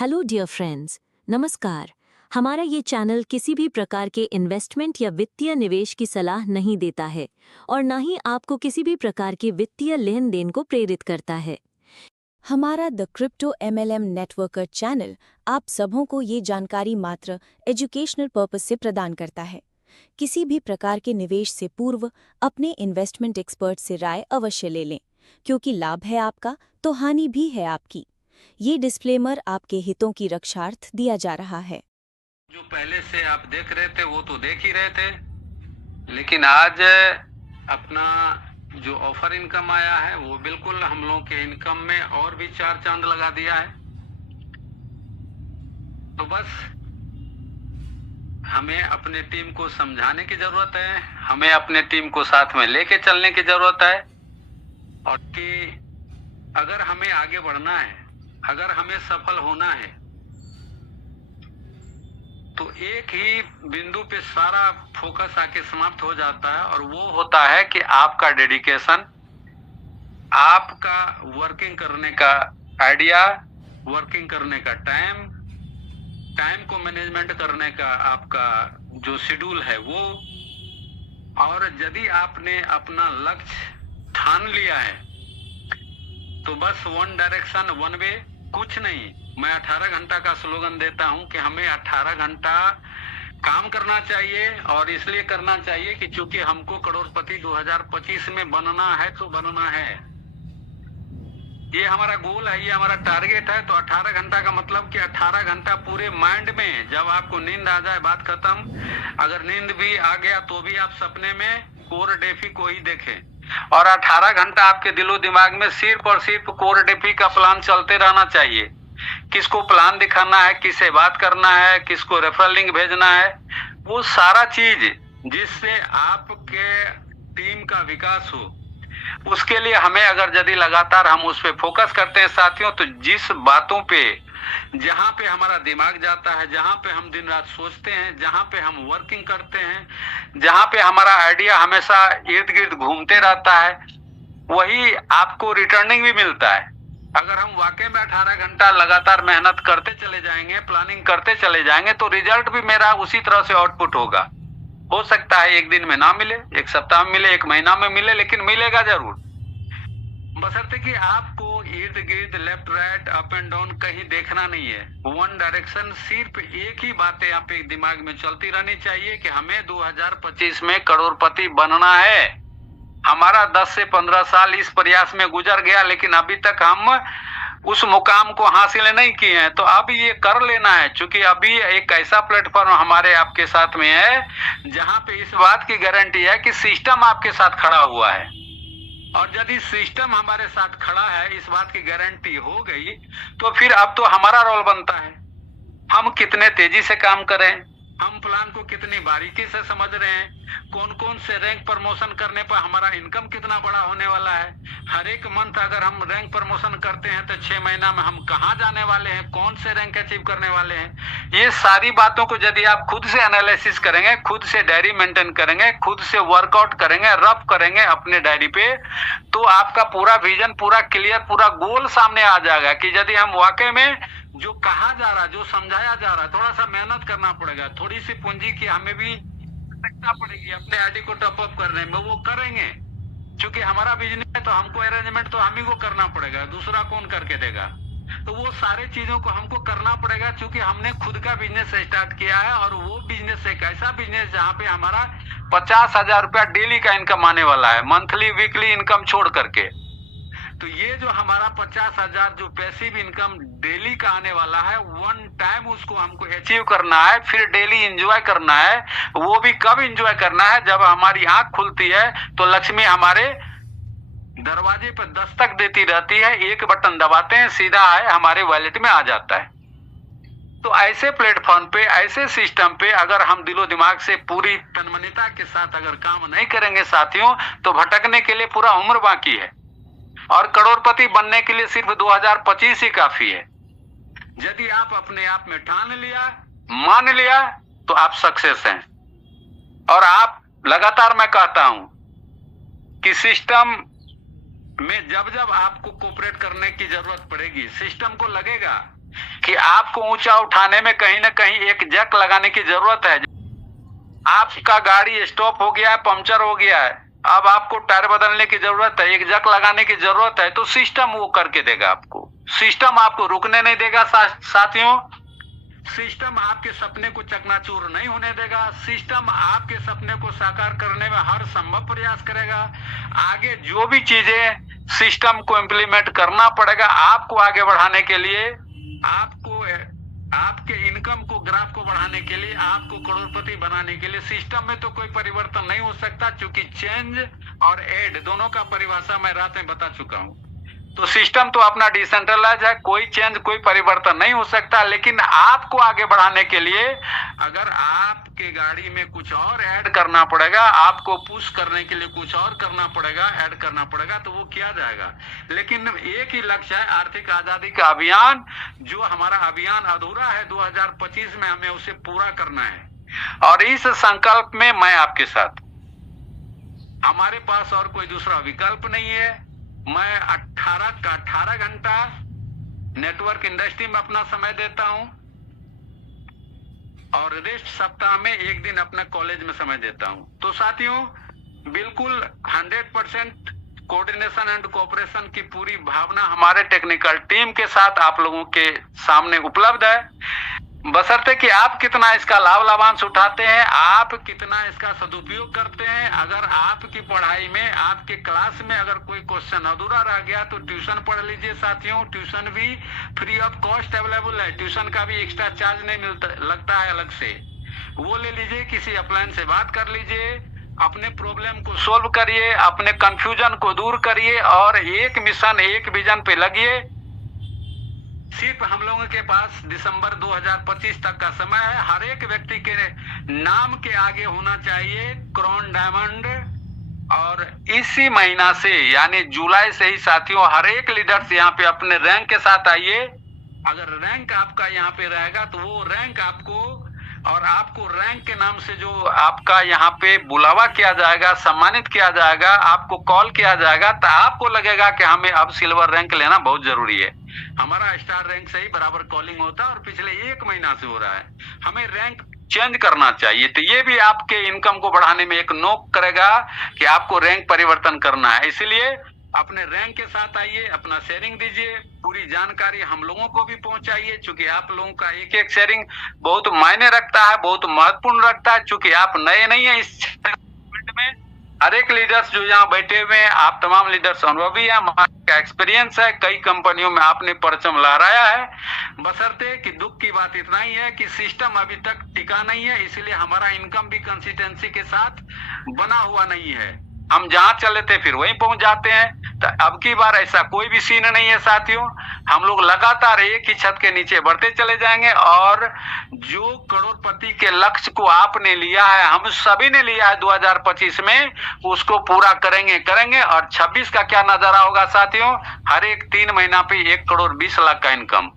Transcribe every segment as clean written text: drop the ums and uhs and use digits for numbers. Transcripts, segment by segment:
Hello dear friends, नमस्कार। हमारा ये चैनल किसी भी प्रकार के इन्वेस्टमेंट या वित्तीय निवेश की सलाह नहीं देता है और ना ही आपको किसी भी प्रकार के वित्तीय लेन देन को प्रेरित करता है। हमारा the crypto MLM networker channel आप सबों को ये जानकारी मात्र एजुकेशनल पर्पस से प्रदान करता है। किसी भी प्रकार के निवेश से पूर्व अपने इन्वेस्टमेंट एक्सपर्ट से राय अवश्य ले लें, क्योंकि लाभ है आपका तो हानि भी है आपकी। ये डिस्क्लेमर आपके हितों की रक्षार्थ दिया जा रहा है। जो पहले से आप देख रहे थे वो तो देख ही रहे थे, लेकिन आज अपना जो ऑफर इनकम आया है वो बिल्कुल हम लोगों के इनकम में और भी चार चांद लगा दिया है। तो बस हमें अपने टीम को समझाने की जरूरत है, हमें अपने टीम को साथ में लेके चलने की जरूरत है, और कि अगर हमें आगे बढ़ना है, अगर हमें सफल होना है, तो एक ही बिंदु पे सारा फोकस आके समाप्त हो जाता है, और वो होता है कि आपका डेडिकेशन, आपका वर्किंग करने का आइडिया, वर्किंग करने का टाइम को मैनेजमेंट करने का आपका जो शेड्यूल है वो। और यदि आपने अपना लक्ष्य ठान लिया है तो बस वन डायरेक्शन, वन वे, कुछ नहीं। मैं 18 घंटा का स्लोगन देता हूं कि हमें 18 घंटा काम करना चाहिए, और इसलिए करना चाहिए कि चूंकि हमको करोड़पति 2025 में बनना है तो बनना है। ये हमारा गोल है, ये हमारा टारगेट है। तो 18 घंटा का मतलब कि 18 घंटा पूरे माइंड में, जब आपको नींद आ जाए बात खत्म। अगर नींद भी आ गया तो भी आप सपने में कोर डेफी को ही देखें, और 18 घंटा आपके दिलो दिमाग में सिर्फ और सिर्फ कोर डेफी का प्लान चलते रहना चाहिए। किसको प्लान दिखाना है, किससे बात करना है, किसको रेफरल लिंक भेजना है, वो सारा चीज जिससे आपके टीम का विकास हो, उसके लिए हमें अगर यदि लगातार हम उस पे फोकस करते हैं साथियों, तो जिस बातों पे, जहां पे हमारा दिमाग जाता है, जहां पे हम दिन रात सोचते हैं, जहां पे हम वर्किंग करते हैं, जहां पे हमारा आइडिया हमेशा इर्द गिर्द घूमते रहता है, वही आपको रिटर्निंग भी मिलता है। अगर हम वाकई में 18 घंटा लगातार मेहनत करते चले जाएंगे, प्लानिंग करते चले जाएंगे, तो रिजल्ट भी मेरा उसी तरह से आउटपुट होगा। हो सकता है एक दिन में ना मिले, एक सप्ताह में मिले, एक महीना में मिले, लेकिन मिलेगा जरूर। बशर्ते कि आपको इर्द गिर्द, left right, up and down कहीं देखना नहीं है। वन डायरेक्शन, सिर्फ एक ही बातें आप एक दिमाग में चलती रहनी चाहिए कि हमें 2025 में करोड़पति बनना है। हमारा 10 से 15 साल इस प्रयास में गुजर गया, लेकिन अभी तक हम उस मुकाम को हासिल नहीं किए हैं। तो अब ये कर लेना है, क्योंकि अभी एक ऐसा प्लेटफॉर्म हमारे आपके साथ में है जहां पे इस बात की गारंटी है कि सिस्टम आपके साथ खड़ा हुआ है। और यदि सिस्टम हमारे साथ खड़ा है, इस बात की गारंटी हो गई, तो फिर अब तो हमारा रोल बनता है। हम कितने तेजी से काम करें, हम प्लान को कितनी बारीकी से समझ रहे हैं, कौन कौन से रैंक प्रमोशन करने पर हमारा इनकम कितना बड़ा होने वाला है, हर एक मंथ अगर हम रैंक प्रमोशन करते हैं तो 6 महीना में हम कहाँ जाने वाले हैं, कौन से रैंक अचीव करने वाले हैं। ये सारी बातों को यदि आप खुद से एनालिसिस करेंगे, खुद से डायरी मेंटेन करेंगे, खुद से वर्कआउट करेंगे, रफ करेंगे अपने डायरी पे, तो आपका पूरा विजन, पूरा क्लियर, पूरा गोल सामने आ जाएगा कि यदि हम वाकई में जो कहा जा रहा, जो समझाया जा रहा है, थोड़ा सा मेहनत करना पड़ेगा, थोड़ी सी पूंजी की हमें भी आवश्यकता पड़ेगी अपने आईडी को टॉप अप करने में, वो करेंगे। क्योंकि हमारा बिजनेस है तो हमको अरेंजमेंट तो हम ही को करना पड़ेगा, दूसरा कौन करके देगा। तो वो सारे चीजों को हमको करना पड़ेगा, क्योंकि हमने खुद का बिजनेस स्टार्ट किया है, और वो बिजनेस एक ऐसा बिजनेस जहाँ पे हमारा 50,000 रुपया डेली का इनकम आने वाला है, मंथली वीकली इनकम छोड़ करके। तो ये जो हमारा 50,000 जो पैसिव इनकम डेली का आने वाला है, वन टाइम उसको हमको अचीव करना है, फिर डेली एंजॉय करना है। वो भी कब एंजॉय करना है, जब हमारी आंख खुलती है तो लक्ष्मी हमारे दरवाजे पर दस्तक देती रहती है, एक बटन दबाते हैं, सीधा है हमारे वॉलेट में आ जाता है। तो ऐसे प्लेटफॉर्म पे, ऐसे सिस्टम पे अगर हम दिलो दिमाग से पूरी तन्मयता के साथ अगर काम नहीं करेंगे साथियों, तो भटकने के लिए पूरा उम्र बाकी है, और करोड़पति बनने के लिए सिर्फ 2025 ही काफी है। यदि आप अपने आप में ठान लिया, मान लिया, तो आप सक्सेस हैं। और आप लगातार, मैं कहता हूं कि सिस्टम में जब जब आपको कोऑपरेट करने की जरूरत पड़ेगी, सिस्टम को लगेगा कि आपको ऊंचा उठाने में कहीं ना कहीं एक जैक लगाने की जरूरत है। आपका गाड़ी स्टॉप हो गया है, पंचर हो गया है, अब आपको टायर बदलने की जरूरत है, एक जैक लगाने की जरूरत है, तो सिस्टम वो करके देगा आपको। सिस्टम आपको रुकने नहीं देगा साथियों। सिस्टम आपके सपने को चकनाचूर नहीं होने देगा। सिस्टम आपके सपने को साकार करने में हर संभव प्रयास करेगा। आगे जो भी चीजें सिस्टम को इम्प्लीमेंट करना पड़ेगा आपको आगे बढ़ाने के लिए, आपको आपके इनकम को, ग्राफ को बढ़ाने के लिए, आपको करोड़पति बनाने के लिए सिस्टम में तो कोई परिवर्तन नहीं हो सकता, क्योंकि चेंज और एड दोनों का परिभाषा मैं रात में बता चुका हूं। तो सिस्टम तो अपना डिसेंट्रलाइज है, कोई चेंज, कोई परिवर्तन नहीं हो सकता। लेकिन आपको आगे बढ़ाने के लिए अगर आपके गाड़ी में कुछ और ऐड करना पड़ेगा, आपको पुश करने के लिए कुछ और करना पड़ेगा, ऐड करना पड़ेगा, तो वो किया जाएगा। लेकिन एक ही लक्ष्य है, आर्थिक आजादी का अभियान। जो हमारा अभियान अधूरा है 2025 में, हमें उसे पूरा करना है। और इस संकल्प में मैं आपके साथ, हमारे पास और कोई दूसरा विकल्प नहीं है। मैं 18 घंटा नेटवर्क इंडस्ट्री में अपना समय देता हूं और रेस्ट सप्ताह में एक दिन अपने कॉलेज में समय देता हूं। तो साथियों, बिल्कुल 100% कोऑर्डिनेशन एंड कोऑपरेशन की पूरी भावना हमारे टेक्निकल टीम के साथ आप लोगों के सामने उपलब्ध है, बशर्ते कि आप कितना इसका लाभांश उठाते हैं, आप कितना इसका सदुपयोग करते हैं। अगर आपकी पढ़ाई में, आपके क्लास में अगर कोई क्वेश्चन अधूरा रह गया तो ट्यूशन पढ़ लीजिए साथियों। ट्यूशन भी फ्री ऑफ कॉस्ट अवेलेबल है, ट्यूशन का भी एक्स्ट्रा चार्ज नहीं लगता है अलग से, वो ले लीजिए। किसी अपलाइन से बात कर लीजिए, अपने प्रॉब्लम को सोल्व करिए, अपने कंफ्यूजन को दूर करिए और एक मिशन, एक विजन पे लगिए। सिर्फ हम लोगों के पास दिसंबर 2025 तक का समय है। हर एक व्यक्ति के नाम के आगे होना चाहिए क्राउन डायमंड। और इसी महीना से यानी जुलाई से ही साथियों, हर एक लीडर्स यहाँ पे अपने रैंक के साथ आइए। अगर रैंक आपका यहाँ पे रहेगा तो वो रैंक आपको, और आपको रैंक के नाम से जो आपका यहाँ पे बुलावा किया जाएगा, सम्मानित किया जाएगा, आपको कॉल किया जाएगा, तो आपको लगेगा कि हमें अब सिल्वर रैंक लेना बहुत जरूरी है। हमारा स्टार रैंक से ही बराबर कॉलिंग होता है और पिछले 1 महीना से हो रहा है। हमें रैंक चेंज करना चाहिए। तो ये भी आपके इनकम को बढ़ाने में एक नोक करेगा कि आपको रैंक परिवर्तन करना है। इसलिए अपने रैंक के साथ आइए, अपना शेयरिंग दीजिए, पूरी जानकारी हम लोगों को भी पहुंचाइए, क्योंकि आप लोगों का एक एक शेयरिंग बहुत मायने रखता है, बहुत महत्वपूर्ण रखता है। क्योंकि आप नए नहीं है इस फील्ड में, हर एक लीडर्स जो यहाँ बैठे हुए हैं, आप तमाम लीडर्स अनुभवी हैं, हमारा एक्सपीरियंस है, कई कंपनियों में आपने परचम लहराया है। बशर्ते कि दुख की बात इतना ही है कि सिस्टम अभी तक टिका नहीं है, इसलिए हमारा इनकम भी कंसिस्टेंसी के साथ बना हुआ नहीं है। हम जहां चले थे फिर वहीं पहुंच जाते हैं। तो अब की बार ऐसा कोई भी सीन नहीं है साथियों। हम लोग लगातार एक ही छत के नीचे बढ़ते चले जाएंगे और जो करोड़पति के लक्ष्य को आपने लिया है, हम सभी ने लिया है 2025 में, उसको पूरा करेंगे। और 26 का क्या नजारा होगा साथियों? हर एक 3 महीना पे 1 करोड़ 20 लाख का इनकम।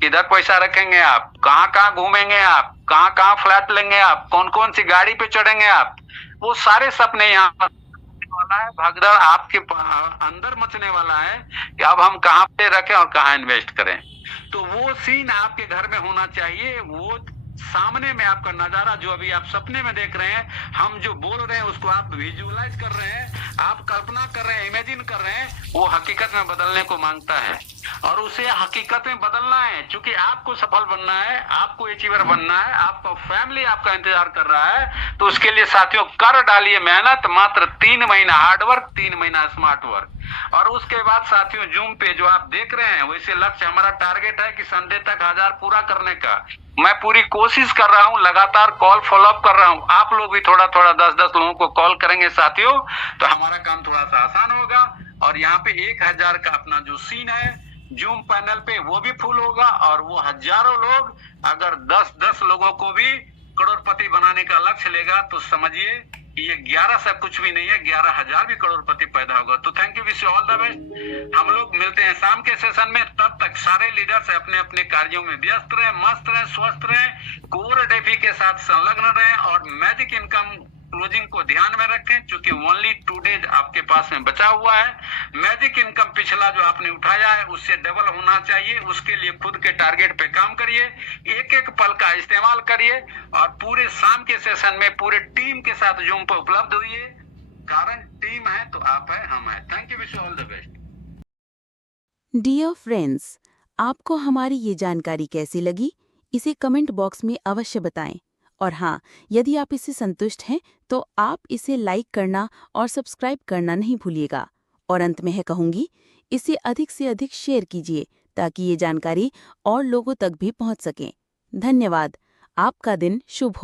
किधर पैसा रखेंगे आप? कहाँ घूमेंगे आप? कहाँ फ्लैट लेंगे आप? कौन कौन सी गाड़ी पे चढ़ेंगे आप? वो सारे सपने यहाँ वाला है, भगदड़ आपके अंदर मचने वाला है कि अब हम कहाँ पे रखें और कहाँ इन्वेस्ट करें। तो वो सीन आपके घर में होना चाहिए, वो सामने में आपका नजारा जो अभी आप सपने में देख रहे हैं, हम जो बोल रहे हैं उसको आप विजुअलाइज कर रहे हैं, आप कल्पना कर रहे हैं, इमेजिन कर रहे हैं, वो हकीकत में बदलने को मांगता है। और उसे हकीकत में बदलना है, क्योंकि आपको सफल बनना है, आपको अचीवर बनना है, आपका फैमिली आपका इंतजार कर रहा है। तो उसके लिए साथियों कर डालिए मेहनत। मात्र 3 महीना हार्ड वर्क, 3 महीना स्मार्ट वर्क, और उसके बाद साथियों जूम पे जो आप देख रहे हैं, वैसे लक्ष्य हमारा टारगेट है कि संडे तक 1000 पूरा करने का। मैं पूरी कोशिश कर रहा हूं, लगातार कॉल फॉलोअप कर रहा हूं। आप लोग भी थोड़ा 10-10 लोगों को कॉल करेंगे साथियों, तो हमारा काम थोड़ा सा आसान होगा। और यहाँ पे 1000 का अपना जो सीन है जूम पैनल पे, वो भी फुल होगा। और वो हजारों लोग अगर 10-10 लोगों को भी करोड़पति बनाने का लक्ष्य लेगा, तो समझिए ये 11 से कुछ भी नहीं है, 11,000 भी करोड़पति पैदा होगा। तो thank you, wish you all the best. हम लोग मिलते हैं शाम के सेशन में। तब तक सारे लीडर्स अपने अपने कार्यों में व्यस्त रहें, मस्त रहें, स्वस्थ रहें, कोर डेफी के साथ संलग्न रहें और मैजिक इनकम क्लोजिंग को ध्यान में रखें, क्योंकि ओनली 2 डेज आपके पास में बचा हुआ है। मैजिक इनकम पिछला जो आपने उठाया है उससे डबल होना चाहिए, उसके लिए खुद के टारगेट पे काम करिए, एक एक पल का इस्तेमाल करिए और पूरे शाम के सेशन में पूरे टीम के साथ जूम पर उपलब्ध हुई, कारण टीम है तो आप है, हम है। Thank you, wish you all the best. Dear friends, आपको हमारी ये जानकारी कैसी लगी, इसे कमेंट बॉक्स में अवश्य बताएं। और हाँ, यदि आप इससे संतुष्ट हैं तो आप इसे लाइक करना और सब्सक्राइब करना नहीं भूलिएगा। और अंत में है कहूँगी, इसे अधिक से अधिक शेयर कीजिए ताकि ये जानकारी और लोगों तक भी पहुँच सके। धन्यवाद। आपका दिन शुभ हो।